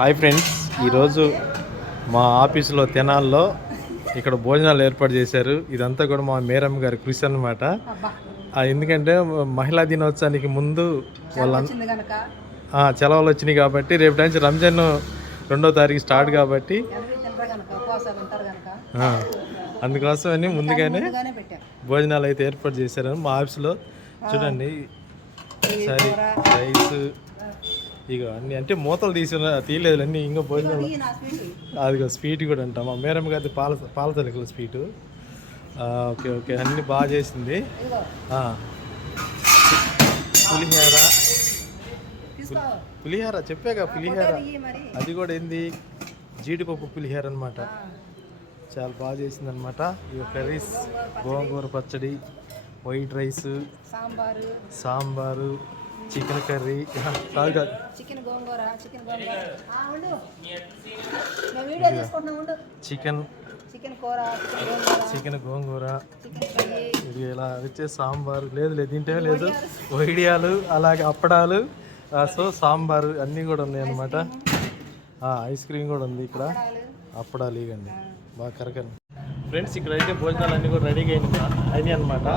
Hi friends, ఈరోజు మా ఆఫీసులో తెనాల్లో ఇక్కడ భోజనాలు ఏర్పాటు చేశారు. ఇదంతా కూడా మా మేరమ్మ గారి కృషి అనమాట. ఎందుకంటే మహిళా దినోత్సవానికి ముందు వాళ్ళ సెలవులు వచ్చినాయి కాబట్టి రేపటి నుంచి రంజాన్ 2వ తారీఖు స్టార్ట్ కాబట్టి అందుకోసమని ముందుగానే భోజనాలు అయితే ఏర్పాటు చేశారు మా ఆఫీసులో. చూడండి, సరే రైస్ ఇక అన్నీ అంటే మూతలు తీయలేదు అన్నీ ఇంకా భోజనాలు. అదిగో స్వీట్ కూడా అంట మా మేరమ్మ గారి పాల తలికల స్వీటు. ఓకే ఓకే, అన్నీ బాగా చేసింది. పులిహార చెప్పాక పులిహార అది కూడా ఏంది జీడిపప్పు పులిహార అనమాట. చాలా బాగా చేసింది అనమాట. ఇక కర్రీస్ గోంగూర పచ్చడి, white rice, sambar, chicken curry, chicken గోంగూర, ఇది ఇలా వచ్చే సాంబారు లేదు తింటే లేదు, వడియాలు, అలాగే అప్పడాలు, సో సాంబారు అన్నీ కూడా ఉన్నాయి అన్నమాట. ఐస్ క్రీమ్ కూడా ఉంది ఇక్కడ, అప్పడాలు ఇవ్వండి బాగా కరకండి. ఫ్రెండ్స్, ఇక్కడైతే భోజనాలు అన్నీ కూడా రెడీగా అయినాయి అనమాట.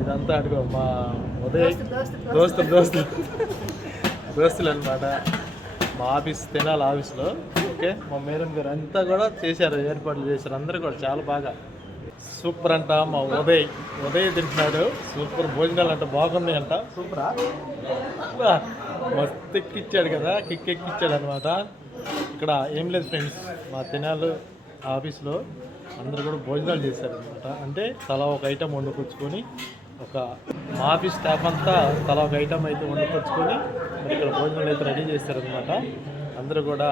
ఇదంతా అడుగు మా ఉదయ్ దోస్తులు అనమాట, మా ఆఫీస్ తెనాలి ఆఫీస్లో. ఓకే, మా మేడం గారు అంతా కూడా చేశారు, ఏర్పాట్లు చేశారు. అందరూ కూడా చాలా బాగా సూపర్ అంట. మా ఉదయ్ తింటున్నాడు. సూపర్ భోజనాలు అంట, బాగున్నాయి అంట. సూపరా, మస్తు ఎక్కిచ్చాడు కదా, ఎక్కిచ్చాడు అనమాట. ఇక్కడ ఏం లేదు ఫ్రెండ్స్, మా తెనాలి ఆఫీస్లో అందరూ కూడా భోజనాలు చేశారు అనమాట. అంటే తలా ఒక ఐటమ్ వండుకొచ్చుకొని, మా ఆఫీస్ స్టాఫ్ అంతా తలా ఒక ఐటమ్ అయితే వండుకొచ్చుకొని మరి ఇక్కడ భోజనాలు అయితే రెడీ చేశారనమాట. అందరూ కూడా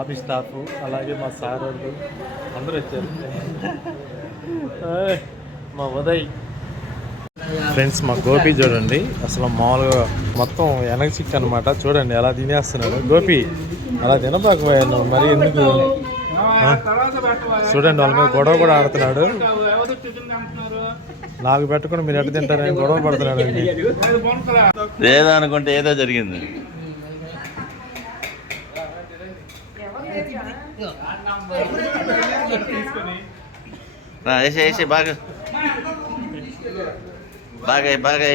ఆఫీస్ స్టాఫ్, అలాగే మా సార్ వాళ్ళు అందరూ వచ్చారు. మా ఉదయ్ ఫ్రెండ్స్, మా గోపి చూడండి, అసలు మామూలుగా మొత్తం వెనక చిక్ అనమాట. చూడండి ఎలా తినేస్తున్నాడు. గోపి అలా తినబాకపోయాను మరి, ఎందుకు చూడండి వాళ్ళ మీద గొడవ కూడా ఆడుతున్నాడు. నాకు పెట్టుకుని మీరు ఎట్లా తింటారని గొడవ పడుతున్నాడు. లేదా అనుకుంటే ఏదో జరిగింది. వేసే బాగా బాగా బాగా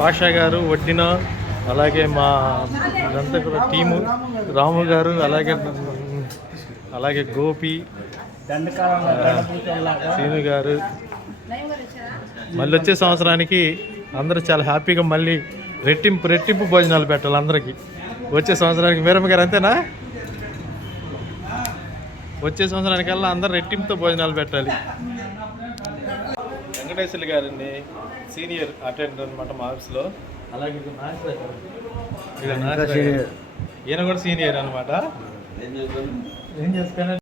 పాషా గారు వడ్డిన, అలాగే మా ఇదంతా కూడా టీము, రాము గారు, అలాగే గోపి, సీను గారు. మళ్ళీ వచ్చే సంవత్సరానికి అందరూ చాలా హ్యాపీగా మళ్ళీ రెట్టింపు భోజనాలు పెట్టాలి అందరికీ. వచ్చే సంవత్సరానికి మేరమ్మ గారు అంతేనా? వచ్చే సంవత్సరానికల్లా అందరూ రెట్టింపుతో భోజనాలు పెట్టాలి. వెంకటేశ్వర గారిని సీనియర్ అటెండర్ అనమాట మా ఆఫీస్లో. అలాగే ఈయన కూడా సీనియర్ అనమాట. ఏం చేస్తాను